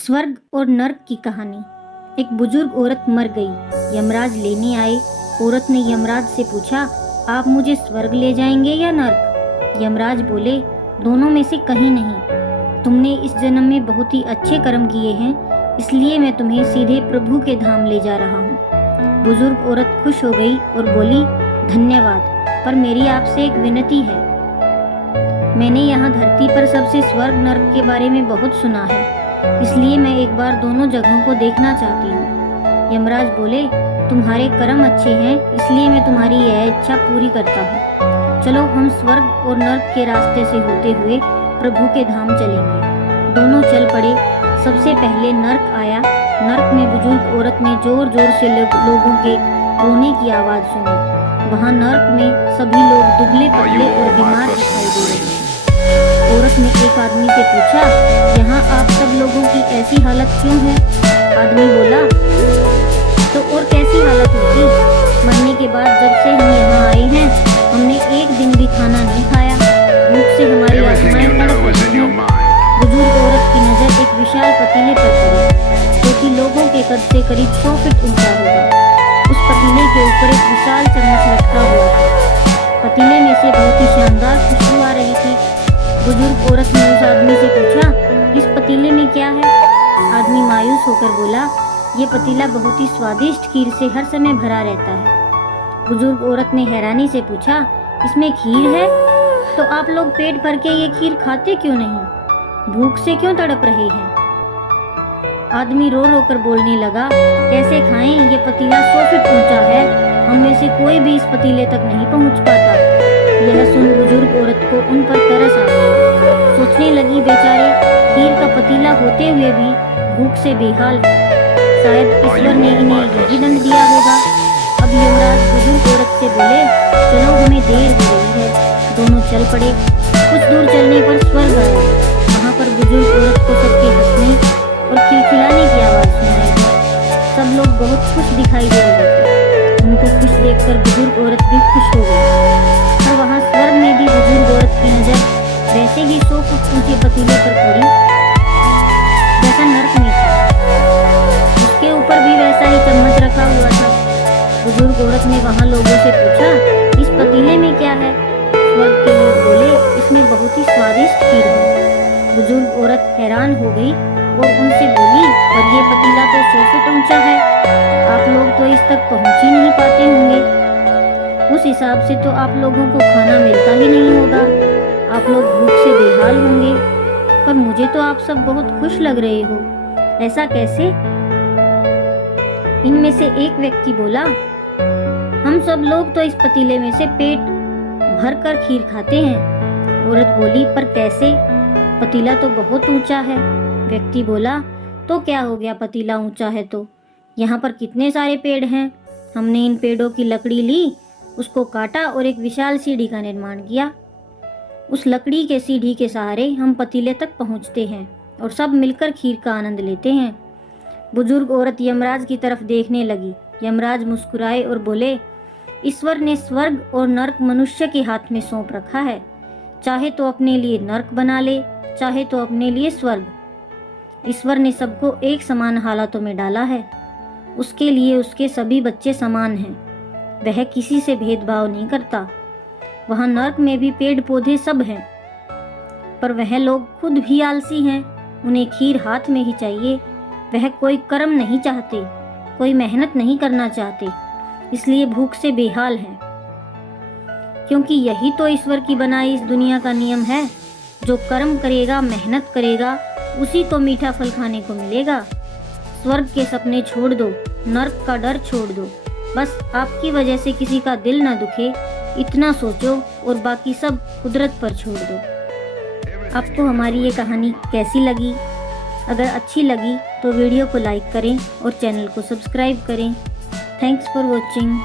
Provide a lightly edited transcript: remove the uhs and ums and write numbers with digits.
स्वर्ग और नर्क की कहानी। एक बुजुर्ग औरत मर गई। यमराज लेने आए। औरत ने यमराज से पूछा, आप मुझे स्वर्ग ले जाएंगे या नर्क? यमराज बोले, दोनों में से कहीं नहीं। तुमने इस जन्म में बहुत ही अच्छे कर्म किए हैं, इसलिए मैं तुम्हें सीधे प्रभु के धाम ले जा रहा हूँ। बुजुर्ग औरत खुश हो गई और बोली, धन्यवाद, पर मेरी आपसे एक विनती है। मैंने यहाँ धरती पर सबसे स्वर्ग नर्क के बारे में बहुत सुना है, इसलिए मैं एक बार दोनों जगहों को देखना चाहती हूँ। यमराज बोले, तुम्हारे कर्म अच्छे हैं, इसलिए मैं तुम्हारी यह इच्छा पूरी करता हूँ। चलो हम स्वर्ग और नर्क के रास्ते से होते हुए प्रभु के धाम चलेंगे। दोनों चल पड़े। सबसे पहले नर्क आया। नर्क में बुजुर्ग औरत ने जोर जोर से लोगों के रोने की आवाज सुनी। वहाँ नर्क में सभी लोग दुबले पतले और बीमार दिखाई दे रहे हैं। औरत ने एक आदमी से पूछा, यहाँ आप सब लोगों की ऐसी हालत क्यों है? आदमी बोला, तो और कैसी हालत होगी? मरने के बाद जब से हम यहाँ आए हैं, हमने एक दिन भी खाना नहीं खाया। भूख से हमारी आत्माएं तड़प रही हैं। बुजुर्ग औरत की नजर एक विशाल पतीले पर पड़ी, जो कि लोगों के कद से करीब 100 फीट ऊंचा होगा। उस पतीले के ऊपर एक विशाल चम्मच लटका हुआ था। पतीले में से बहुत ही शानदार खुशबू आ रही थी। बुजुर्ग औरत ने उस आदमी से पूछा, इस पतीले में क्या है? आदमी मायूस होकर बोला, ये पतीला बहुत ही स्वादिष्ट खीर से हर समय भरा रहता है। बुजुर्ग औरत ने हैरानी से पूछा, इसमें खीर है? तो आप लोग पेट भर के ये खीर खाते क्यों नहीं? भूख से क्यों तड़प रहे हैं? आदमी रो रो कर बोलने लगा, कैसे खाएं? ये पतीला 100 फीट ऊंचा है, हम में से कोई भी इस पतीले तक नहीं पहुंच पाता। यह सुन बुजुर्ग औरत को उन पर तरस आ गया। सोचने लगी, बेचारे खीर का पतीला होते हुए भी भूख से बेहाल है। शायद ईश्वर ने इन्हें यही दंड दिया होगा। अब यमराज बुजुर्ग औरत से बोले, चलो हमें देर हो रही है। दोनों चल पड़े। कुछ दूर चलने पर स्वर्ग आया। वहाँ पर बुजुर्ग औरत को सबके हंसने और खिलखिलाने की आवाज सुनाई दी। सब लोग बहुत खुश दिखाई दे रहे थे। उनको खुश देखकर बुजुर्ग औरत भी खुश हो गई। और वहाँ स्वर्ग में भी बुजुर्ग औरत की नजर वैसे ही 100 फुट ऊंचे पतीले पर पड़ी जैसा नर्क में था। उसके ऊपर भी वैसा ही चम्मच रखा हुआ था। बुजुर्ग औरत ने वहाँ लोगों से पूछा, इस पतीले में क्या है? स्वर्ग के लोग बोले, इसमें बहुत ही स्वादिष्ट खीर है। बुजुर्ग औरत हैरान हो गई और उनसे बोली, और ये पतीला तो 100 फीट ऊंचा है, आप लोग तो इस तक पहुंच ही नहीं पाते होंगे। उस हिसाब से तो आप लोगों को खाना मिलता ही नहीं होगा। आप लोग भूख से बेहाल होंगे। पर मुझे तो आप सब बहुत खुश लग रहे हो, ऐसा कैसे? इनमें से एक व्यक्ति बोला, हम सब लोग तो इस पतीले में से पेट भर कर खीर खाते हैं। औरत बोली, पर कैसे? पतीला तो बहुत ऊंचा है। व्यक्ति बोला, तो क्या हो गया, पतीला ऊंचा है तो यहाँ पर कितने सारे पेड़ हैं। हमने इन पेड़ों की लकड़ी ली, उसको काटा और एक विशाल सीढ़ी का निर्माण किया। उस लकड़ी के सीढ़ी के सहारे हम पतीले तक पहुंचते हैं और सब मिलकर खीर का आनंद लेते हैं। बुजुर्ग औरत यमराज की तरफ देखने लगी। यमराज मुस्कुराए और बोले, ईश्वर ने स्वर्ग और नर्क मनुष्य के हाथ में सौंप रखा है। चाहे तो अपने लिए नर्क बना ले, चाहे तो अपने लिए स्वर्ग। ईश्वर ने सबको एक समान हालातों में डाला है। उसके लिए उसके सभी बच्चे समान हैं। वह किसी से भेदभाव नहीं करता। वहाँ नर्क में भी पेड़ पौधे सब हैं, पर वह लोग खुद भी आलसी हैं। उन्हें खीर हाथ में ही चाहिए। वह कोई कर्म नहीं चाहते, कोई मेहनत नहीं करना चाहते, इसलिए भूख से बेहाल हैं। क्योंकि यही तो ईश्वर की बनाई इस दुनिया का नियम है। जो कर्म करेगा, मेहनत करेगा, उसी को मीठा फल खाने को मिलेगा। स्वर्ग के सपने छोड़ दो, नर्क का डर छोड़ दो। बस आपकी वजह से किसी का दिल ना दुखे, इतना सोचो और बाकी सब कुदरत पर छोड़ दो। आपको हमारी ये कहानी कैसी लगी? अगर अच्छी लगी तो वीडियो को लाइक करें और चैनल को सब्सक्राइब करें। Thanks for watching.